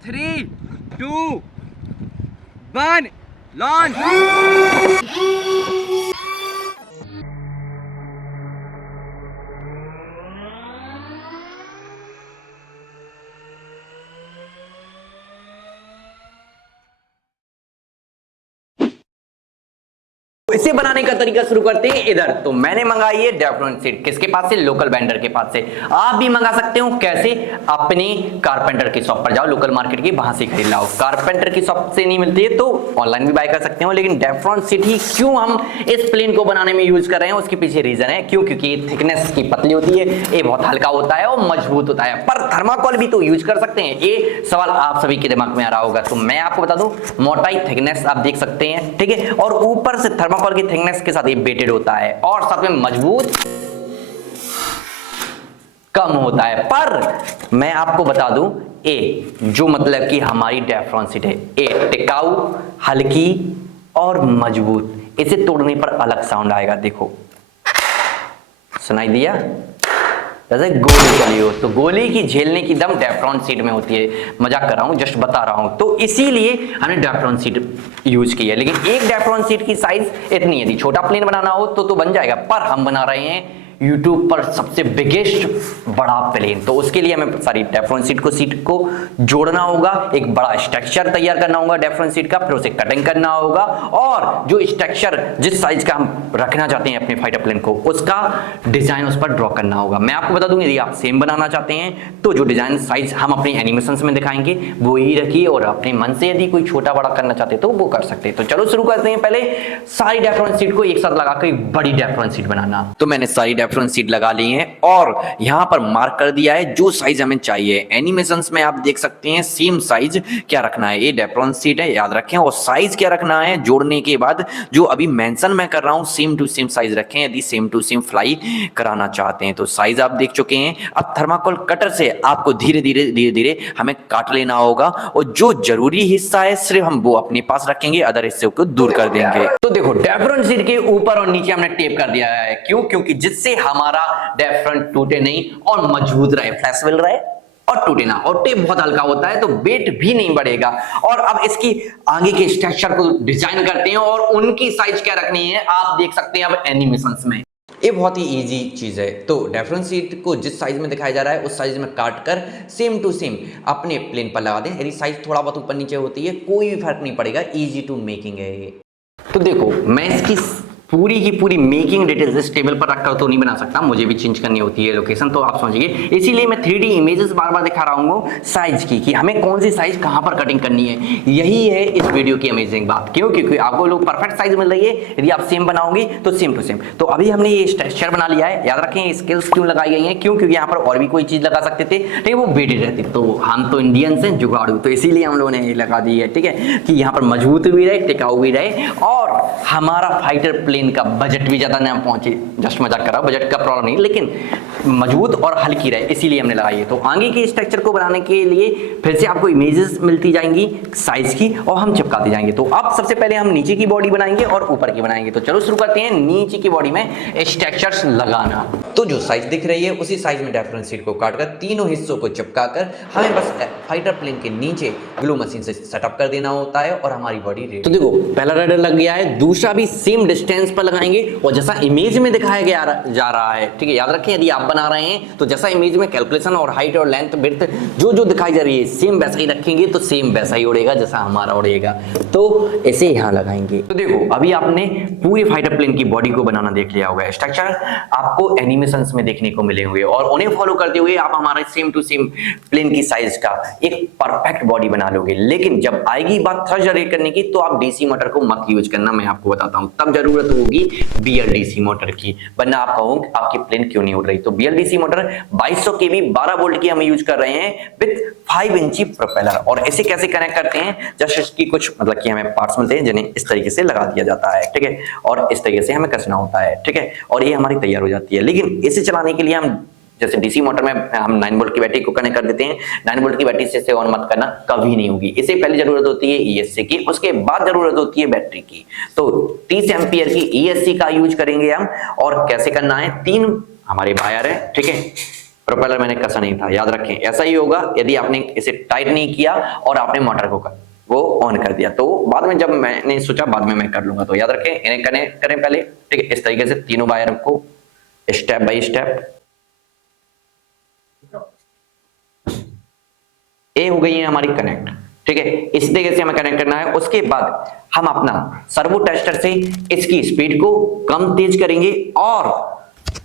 3, 2, 1, launch! इसे बनाने का तरीका शुरू करते हैं इधर। तो मैंने मंगाई है डेफ्रॉन सीट, किसके पास से? लोकल वेंडर के पास से। आप भी मंगा सकते हो। कैसे? अपने कारपेंटर की शॉप पर जाओ, लोकल मार्केट की, वहां से खरीद लाओ। कारपेंटर की शॉप से नहीं मिलती है तो ऑनलाइन भी बाय कर सकते हो। लेकिन डेफ्रॉन सीट ही क्यों हम इस प्लेन को बनाने में यूज कर रहे हैं, उसके पीछे रीजन है। क्यों? क्योंकि थिकनेस की पतली होती है, ये बहुत हल्का होता है और मजबूत होता है। पर थर्माकोल भी तो यूज कर सकते हैं, ये सवाल आप सभी के दिमाग में आ रहा होगा। तो मैं आपको बता दूं, मोटाई थिकनेस आप देख सकते हैं, ठीक है। और ऊपर से थर्माकोल की थिकनेस के साथ ये वेटेड होता है और साथ में मजबूत कम होता है। पर मैं आपको बता दूं, ए जो मतलब कि हमारी डेफ्रॉन सीट है, ए टिकाऊ, हल्की और मजबूत। इसे तोड़ने पर अलग साउंड आएगा। देखो, सुनाई दिया? जैसे गोली चली हो, तो गोली की झेलने की दम डेफ्रॉन सीट में होती है। मजाक कर रहा हूं, जस्ट बता रहा हूं। तो इसीलिए हमने डेफ्रॉन सीट यूज की है। लेकिन एक डेफ्रॉन सीट की साइज इतनी है। यदि छोटा प्लेन बनाना हो तो बन जाएगा, पर हम बना रहे हैं यूट्यूब पर सबसे बिगेस्ट बड़ा प्लेन। तो उसके लिए हमें सारी डेफ्रॉन सीट को जोड़ना होगा, एक बड़ा स्ट्रक्चर तैयार करना होगा डेफ्रॉन सीट का, फिर उसे कटिंग करना होगा और जो स्ट्रक्चर जिस साइज का हम रखना चाहते हैं अपने फाइटर प्लेन को, उसका डिजाइन उस पर ड्रॉ करना होगा। मैं आपको बता दूं, यदि आप सेम बनाना चाहते हैं तो जो डिजाइन साइज हम अपनी एनिमेशंस में दिखाएंगे वो ही रखिए, और अपने मन से यदि कोई छोटा बड़ा करना चाहते हैं तो वो कर सकते हैं। तो चलो शुरू करते हैं। पहले सारी डेफ्रॉन सीट को एक साथ लगाकर एक बड़ी डेफ्रॉन सीट बनाना। तो मैंने सारी डेफ्रॉन सीट लगा ली है और यहां पर मार्क कर दिया है जो साइज हमें चाहिए। एनिमेशंस में आप देख सकते हैं सेम साइज क्या रखना है। ये डेफ्रॉन सीट है, याद रखें, और साइज क्या रखना है जोड़ने के बाद, जो अभी मेंशन मैं कर रहा हूं सेम टू सेम साइज रखें यदि सेम टू सेम फ्लाई कराना चाहते हैं। तो साइज आप देख चुके हैं। अब थर्माकोल कटर से आपको धीरे धीरे हमें काट लेना होगा, और जो जरूरी हिस्सा है सिर्फ हम वो अपने पास रखेंगे, अदर हिस्से को दूर कर देंगे। तो देखो, डेफ्रॉन सीट के ऊपर और नीचे हमने टेप कर दिया है। क्यों? क्योंकि जिससे हमारा डेफ्रॉन टूटे नहीं और मजबूत रहे, फ्लेक्सिबल रहे और टूटे ना। और टेप बहुत हल्का होता है तो वेट भी नहीं बढ़ेगा। और अब इसकी आगे के स्ट्रक्चर को डिजाइन करते हैं और उनकी साइज क्या रखनी है आप देख सकते हैं अब एनिमेशंस में। ये बहुत ही इजी चीज है। तो डेफ्रॉन सीट को जिस साइज में दिखाया जा रहा है उस साइज में काट कर सेम टू सेम अपने प्लेन पर लगा दें। यदि साइज थोड़ा बहुत ऊपर नीचे होती है कोई भी फर्क नहीं पड़ेगा, इजी टू मेकिंग है ये। तो देखो, मैं इसकी पूरी की पूरी मेकिंग डिटेल्स इस टेबल पर रखकर तो नहीं बना सकता, मुझे भी चेंज करनी होती है लोकेशन, तो आप समझिए। इसीलिए मैं 3D इमेजेस बार बार दिखा रहा हूँ साइज की, कि हमें कौन सी साइज कहां पर कटिंग करनी है। यही है इस वीडियो की अमेजिंग बात। क्यों? क्योंकि आपको लोग परफेक्ट साइज मिल रही है। यदि आप सेम बनाओगे तो सेम टू सेम। तो अभी हमने ये स्ट्रक्चर बना लिया है। याद रखें स्केल्स क्यों लगाई गई हैं? क्यों? क्योंकि यहाँ पर और भी कोई चीज लगा सकते थे, ठीक है, वो वेटेड रहती। तो हम तो इंडियंस हैं, जुगाड़ू, तो इसीलिए हम लोगों ने ये लगा दी है, ठीक है, कि यहाँ पर मजबूत भी रहे, टिकाऊ भी रहे और हमारा फाइटर प्लेन का बजट भी ज्यादा ना पहुंचे। जस्ट मजाक कर रहा हूं, बजट का प्रॉब्लम नहीं, लेकिन मजबूत और हल्की रहे, इसीलिए हमने लगाई है। तो आगे के स्ट्रक्चर को बनाने के लिए फिर से आपको इमेजेस मिलती जाएंगी साइज की और हम चिपकाते जाएंगे। तो अब सबसे पहले हम नीचे की बॉडी बनाएंगे और ऊपर की बनाएंगे। तो चलो शुरू करते हैं नीचे की बॉडी में स्ट्रक्चर्स लगाना। तो जो साइज दिख रही है उसी साइज में डेफ्रॉन सीट को काटकर तीनों हिस्सों को चिपकाकर हमें बस फाइटर प्लेन के नीचे ग्लू मशीन से सेटअप कर देना होता है और हमारी बॉडी रेडी। तो देखो, पहला रडर लग गया है, दूसरा भी सेम डिस्टेंस पर लगाएंगे और जैसा इमेज में दिखाया गया जा रहा है, ठीक है। याद रखें, यदि आप बना रहे हैं तो जैसा इमेज में कैलकुलेशन और हाइट और लेंथ विड्थ जो दिखाई जा रही है सेम वैसा ही रखेंगे तो सेम वैसा ही उड़ेगा जैसा हमारा उड़ेगा। तो ऐसे यहां लगाएंगे। तो देखो, अभी आपने पूरे फाइटर प्लेन की बॉडी को बनाना देख लिया होगा। स्ट्रक्चर आपको एनिमेशंस में देखने को मिले होंगे और उन्हें फॉलो करते हुए आप हमारे सेम टू सेम प्लेन की साइज का एक परफेक्ट बॉडी बना लोगे। लेकिन जब आएगी बात थ्रस्ट जनरेट करने की तो आप डीसी मोटर को मत यूज करना, मैं आपको बताता हूं। तब जरूरत होगी बीएलडीसी मोटर की, वरना आप कहोगे आपकी प्लेन क्यों नहीं उड़ रही। तो बीएलडीसी मोटर 2200 केवी 12 वोल्ट की हम यूज कर रहे हैं विद 5 इंची प्रोपेलर। और ऐसे कैसे कनेक्ट करते हैं, जस्ट इसकी कुछ मतलब कि हमें पार्ट्स मिलते हैं जिन्हें इस तरीके से लगा दिया जाता है, ठीक है, और इस तरीके से हमें कसना होता है, ठीक है, और ये हमारी तैयार हो जाती है। लेकिन इसे चलाने के लिए हम जैसे डीसी मोटर में हम 9 वोल्ट की बैटरी को कनेक्ट कर देते हैं। 9 वोल्ट की बैटरी से इसे ऑन मत करना, कभी नहीं होगी। इससे पहले जरूरत होती है ईएससी की, उसके बाद जरूरत होती है बैटरी की। तो 30 एम्पियर की ईएससी का यूज करेंगे हम। और कैसे करना है, 3 हमारे वायर है, ठीक है, प्रोपेलर मैंने कसा नहीं था, याद रखें। ऐसा ही होगा यदि आपने इसे टाइट नहीं किया और आपने मोटर को वो ऑन कर दिया, तो बाद में जब मैंने सोचा बाद में मैं कर लूंगा, तो याद रखें इन्हें कनेक्ट करें पहले, ठीक है। इस तरीके से तीनों वायर को स्टेप बाय स्टेप। ए हो गई है हमारी कनेक्ट, ठीक है। इस तरीके से हमें कनेक्ट करना है। उसके बाद हम अपना सर्वो टेस्टर से इसकी स्पीड को कम तेज करेंगे और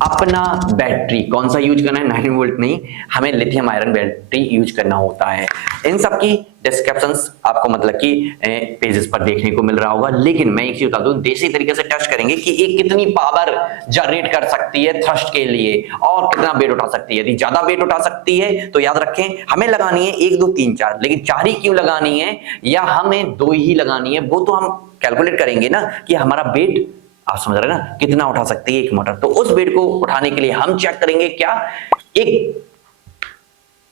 अपना बैटरी कौन सा यूज करना है, 9 वोल्ट नहीं, हमें लिथियम आयरन बैटरी यूज करना होता है। इन सब की डिस्क्रिप्शंस आपको मतलब कि पेजेस पर देखने को मिल रहा होगा। लेकिन मैं एक चीज बता दूं, देसी तरीके से टेस्ट करेंगे कि ये कितनी पावर जनरेट कर सकती है थ्रस्ट के लिए और कितना वेट उठा सकती है। यदि ज्यादा वेट उठा सकती है तो याद रखें हमें लगानी है 1 2 3 4, लेकिन 4 ही क्यों लगानी है या हमें 2 ही लगानी है, वो तो हम कैलकुलेट करेंगे ना कि हमारा वेट, आप समझ रहे हैं ना, कितना उठा सकती है एक मोटर। तो उस वेट को उठाने के लिए हम चेक करेंगे क्या, एक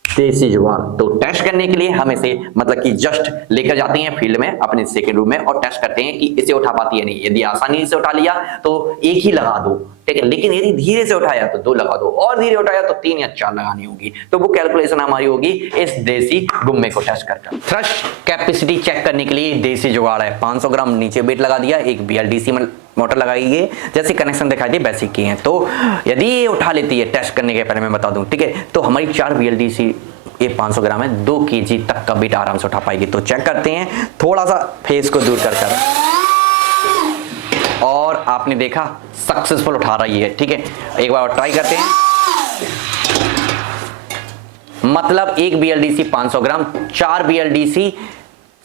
देसी जुगाड़। तो टेस्ट करने के लिए हम इसे मतलब कि जस्ट लेकर जाते हैं फील्ड में अपने सेकंड रूम में और टेस्ट करते हैं कि इसे उठा पाती है नहीं। यदि आसानी से उठा लिया तो 1 ही लगा दो, ठीक है। लेकिन यदि धीरे से उठाया तो 2 लगा दो और धीरे उठाया तो 3 या 4 लगानी होगी। तो वो कैलकुलेशन हमारी होगी इस देसी गुम्मे को टेस्ट करके। थ्रस्ट कैपेसिटी चेक करने के लिए देसी जुगाड़ है। 500 ग्राम नीचे वेट लगा दिया, एक BLDC मोटर लगाई है, जैसे कनेक्शन दिखाई दिए वैसे की है। तो यदि ये उठा लेती है, टेस्ट करने के पहले मैं बता दूं, ठीक है, तो हमारी 4 BLDC ये 500 ग्राम है, 2 kg तक का वेट आराम से उठा पाएगी। तो चेक करते हैं, थोड़ा सा फेस को दूर कर और आपने देखा सक्सेसफुल उठा रही है, ठीक है। एक बार और ट्राई करते हैं। मतलब एक BLDC 500 ग्राम, 4 BLDC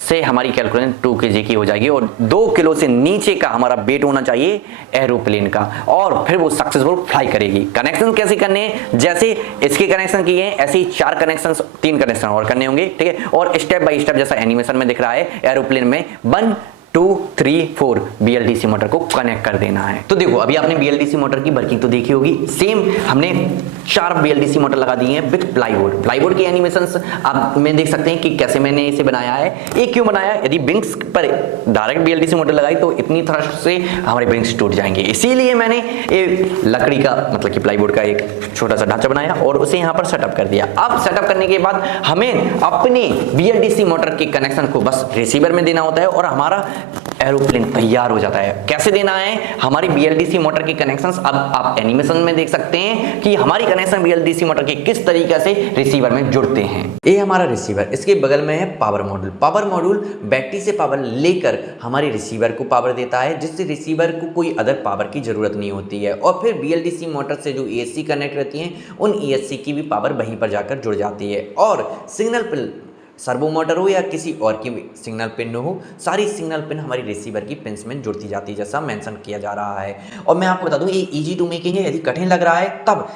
से हमारी कैलकुलेशन 2 kg की हो जाएगी और 2 किलो से नीचे का हमारा वेट होना चाहिए एरोप्लेन का, और फिर वो सक्सेसफुल फ्लाई करेगी। कनेक्शन कैसे करने हैं, जैसे इसके कनेक्शन किए हैं ऐसे ही 3 कनेक्शन और करने होंगे, ठीक है। और स्टेप बाय स्टेप जैसा एनिमेशन में दिख रहा है एरोप्लेन में 1 2 3 4 BLDC मोटर को कनेक्ट कर देना है। तो देखो अभी आपने BLDC मोटर की वर्किंग तो देखी होगी। सेम हमने 4 BLDC मोटर लगा दी है विद प्लाईवुड की एनिमेशंस आप में देख सकते हैं कि कैसे मैंने इसे बनाया है। ये क्यों बनाया, यदि विंग्स पर डायरेक्ट BLDC मोटर लगाई तो इतनी थ्रस्ट से हमारे विंग्स टूट जाएंगे, इसीलिए मैंने ये लकड़ी का मतलब कि प्लाईवुड का एक छोटा सा ढांचा बनाया और उसे यहाँ पर सेटअप कर दिया। अब सेटअप करने के बाद हमें अपनी BLDC मोटर के कनेक्शन को बस रिसीवर में देना होता है और हमारा एरोप्लेन तैयार हो जाता है। कैसे देना है हमारी BLDC मोटर के कनेक्शंस, अब आप एनिमेशन में देख सकते हैं कि हमारी कनेक्शन BLDC मोटर के किस तरीके से रिसीवर में जुड़ते हैं। ये हमारा रिसीवर, इसके बगल में है पावर मॉड्यूल बैटरी से पावर लेकर हमारे रिसीवर को पावर देता है, जिससे रिसीवर को कोई अदर पावर की जरूरत नहीं होती है। और फिर BLDC मोटर से जो ESC कनेक्ट रहती हैं उन ESC की भी पावर वहीं पर जाकर जुड़ जाती है। और सिग्नल पिन, सर्वो मोटर हो या किसी और की सिग्नल पिन हो, सारी सिग्नल पिन हमारी रिसीवर की पिन्स में जुड़ती जाती है, जैसा मेंशन किया जा रहा है। और मैं आपको बता दूं ये इजी टू मेकिंग है, यदि कठिन लग रहा है तब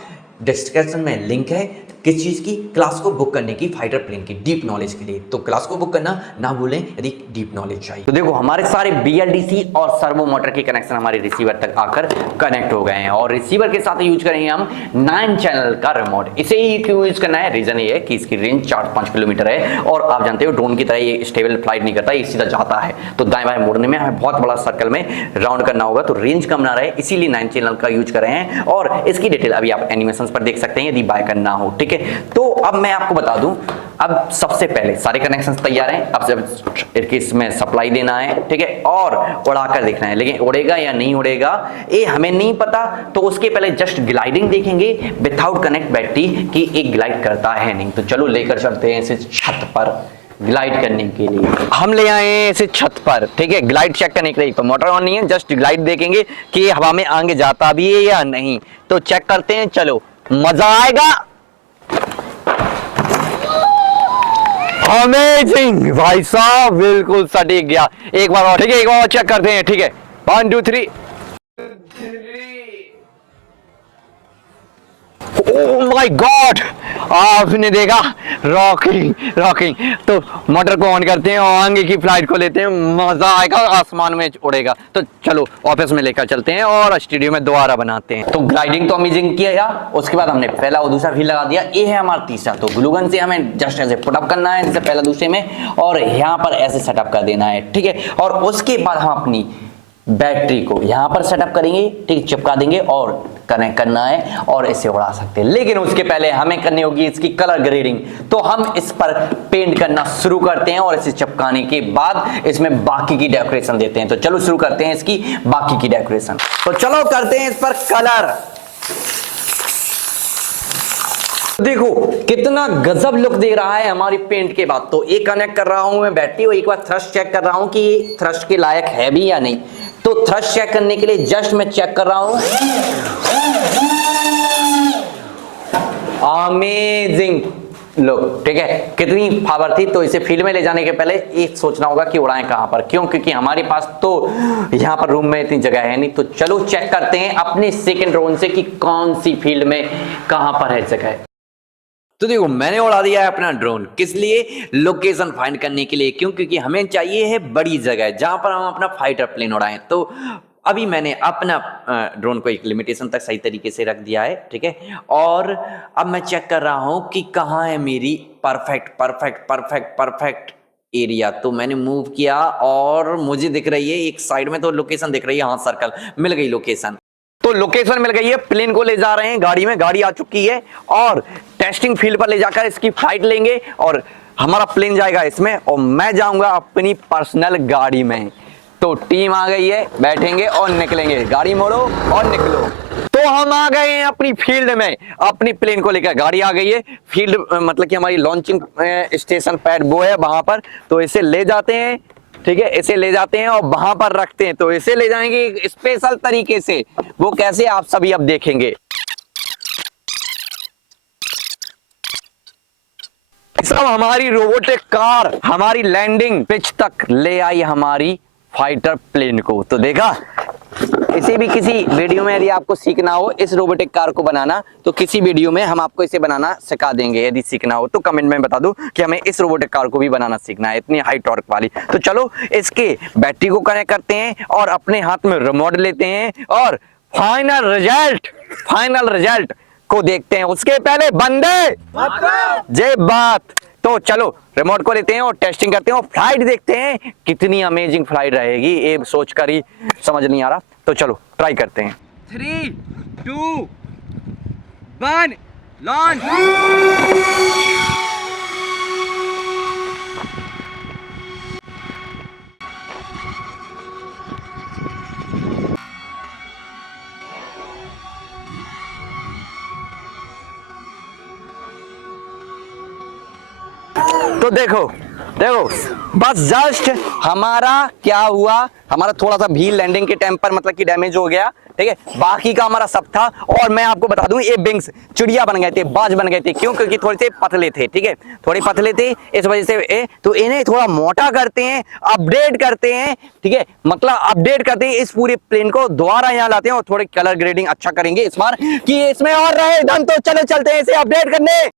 डिस्क्रिप्शन में लिंक है किस चीज़ की, क्लास को बुक करने की, फाइटर प्लेन की डीप नॉलेज के लिए। तो क्लास को बुक करना ना भूलें यदि डीप नॉलेज चाहिए। तो देखो हमारे सारे BLDC और सर्वो मोटर के कनेक्शन हमारे रिसीवर तक आकर कनेक्ट हो गए हैं और रिसीवर के साथ यूज करेंगे हम 9 चैनल का रिमोट। इसे ही क्यों यूज करना है, रीजन ये है कि इसकी रेंज 4-5 किलोमीटर है और आप जानते हो ड्रोन की तरह ये स्टेबल फ्लाइट नहीं करता, ये सीधा जाता है। तो दाएं बाएं मोड़ने में हमें बहुत बड़ा सर्कल में राउंड करना होगा, तो रेंज कम ना रहे, इसीलिए 9 चैनल का यूज कर रहे हैं। और इसकी डिटेल अभी आप एनिमेशन पर देख सकते हैं यदि बाय करना हो, ठीक है। तो अब मैं आपको बता दूं, अब सबसे पहले सारे कनेक्शंस तैयार हैं, अब जब इसमें सप्लाई देना है, ठीक है, और उड़ाकर देखना है। लेकिन उड़ेगा या नहीं उड़ेगा ये हमें नहीं पता, तो उसके पहले जस्ट ग्लाइडिंग देखेंगे विदाउट कनेक्ट बैटरी कि एक ग्लाइड करता है नहीं। तो चलो लेकर चलते हैं इसे छत पर ग्लाइड करने के लिए। हम ले आए हैं इसे छत पर, ठीक है, ग्लाइड चेक करने के लिए। तो मोटर ऑन नहीं है, जस्ट ग्लाइड देखेंगे कि हवा में आगे जाता भी है या नहीं। तो चेक करते हैं, चलो मजा आएगा। अमेजिंग भाई साहब, बिल्कुल सटीक गया। एक बार और, ठीक है, एक बार और चेक करते हैं, ठीक है। 1 2 3। ओह माय गॉड, आपने देखा रॉकिंग। तो मोटर को ऑन करते हैं और आगे की फ्लाइट को लेते हैं, मजा आएगा, आसमान में उड़ेगा। तो चलो ऑफिस में लेकर चलते हैं और स्टूडियो में दोबारा बनाते हैं। तो ग्लाइडिंग तो अमेजिंग किया, उसके बाद हमने पहला और दूसरा भी लगा दिया। ये है हमारा तीसरा। तो ग्लूगन से हमें जस्ट ऐसे पुटअप करना है, जैसे पहला दूसरे में, और यहाँ पर ऐसे सेटअप कर देना है, ठीक है। और उसके बाद हम अपनी बैटरी को यहाँ पर सेटअप करेंगे, ठीक, चिपका देंगे और कनेक्ट करना है और इसे उड़ा सकते हैं। लेकिन उसके पहले हमें करनी होगी इसकी कलर ग्रेडिंग। तो हम इस पर पेंट करना शुरू करते हैं और इसे चिपकाने के बाद इसमें बाकी की डेकोरेशन देते हैं। तो चलो शुरू करते हैं इसकी बाकी की डेकोरेशन। तो चलो करते हैं इस पर कलर। देखो कितना गजब लुक दे रहा है हमारी पेंट के बाद। तो एक कनेक्ट कर रहा हूं मैं बैटरी और एक बार थ्रस्ट चेक कर रहा हूं कि ये थ्रस्ट के लायक है भी या नहीं। तो थ्रस्ट चेक करने के लिए जस्ट मैं चेक कर रहा हूं। अमेजिंग लुक, ठीक है, कितनी पावर थी। तो इसे फील्ड में ले जाने के पहले ये सोचना होगा कि उड़ाएं कहां पर, क्यों, क्योंकि हमारे पास तो यहां पर रूम में इतनी जगह है नहीं। तो चलो चेक करते हैं अपने सेकंड ड्रोन से कि कौन सी फील्ड में कहां पर है जगह। तो देखो मैंने उड़ा दिया है अपना ड्रोन। किस लिए? लोकेशन फाइंड करने के लिए। क्यों? क्योंकि हमें चाहिए है बड़ी जगह जहां पर हम अपना फाइटर प्लेन उड़ाएं। तो अभी मैंने अपना ड्रोन को एक लिमिटेशन तक सही तरीके से रख दिया है, ठीक है। और अब मैं चेक कर रहा हूं कि कहां है मेरी परफेक्ट एरिया। तो मैंने मूव किया और मुझे दिख रही है एक साइड में तो लोकेशन दिख रही है, हाँ सर्कल मिल गई लोकेशन। तो लोकेशन मिल गई है, प्लेन को ले जा रहे हैं गाड़ी में, गाड़ी आ चुकी है और टेस्टिंग फील्ड पर ले जाकर इसकी फ्लाइट लेंगे और हमारा प्लेन जाएगा इसमें और मैं जाऊंगा अपनी पर्सनल गाड़ी में। तो टीम आ गई है, बैठेंगे और निकलेंगे, गाड़ी मोड़ो और निकलो। तो हम आ गए हैं अपनी फील्ड में, अपनी प्लेन को लेकर गाड़ी आ गई है फील्ड, मतलब कि हमारी लॉन्चिंग स्टेशन पैड वो है वहां पर। तो इसे ले जाते हैं, ठीक है, इसे ले जाते हैं और वहां पर रखते हैं। तो इसे ले जाएंगे एक स्पेशल तरीके से, वो कैसे आप सभी अब देखेंगे। सब हमारी रोबोटिक कार हमारी लैंडिंग पिच तक ले आई हमारी फाइटर प्लेन को। तो देखा, इसे भी किसी वीडियो में यदि आपको सीखना हो इस रोबोटिक कार को बनाना, तो किसी वीडियो में हम आपको इसे बनाना सिखा देंगे। यदि सीखना हो तो कमेंट में बता दो कि हमें इस रोबोटिक कार को भी बनाना सीखना है, इतनी हाई टॉर्क वाली। तो चलो इसके बैटरी को कनेक्ट करते हैं और अपने हाथ में रिमोट लेते हैं और फाइनल रिजल्ट को देखते हैं। उसके पहले बंदे जय बात। तो चलो रिमोट को लेते हैं और टेस्टिंग करते हैं और फ्लाइट देखते हैं कितनी अमेजिंग फ्लाइट रहेगी, ये सोचकर ही समझ नहीं आ रहा। तो चलो ट्राई करते हैं। 3, 2, 1 लॉन्च। तो देखो बस जस्ट हमारा क्या हुआ, हमारा थोड़ा सा व्हील लैंडिंग के टाइम पर मतलब कि डैमेज हो गया, ठीक है, बाकी का हमारा सब था। और मैं आपको बता दूं ये विंग्स चिड़िया बन गए थे, बाज बन गए थे। क्यों? क्योंकि थोड़े से पतले थे, ठीक है, थोड़े पतले थे, इस वजह से तो इन्हें थोड़ा मोटा करते हैं, अपडेट करते हैं, ठीक है, मतलब अपडेट करते हैं इस पूरे प्लेन को, दोबारा यहाँ लाते हैं और थोड़े कलर ग्रेडिंग अच्छा करेंगे इस बार कि इसमें और रहे दम। तो चलो चलते हैं इसे अपडेट करने।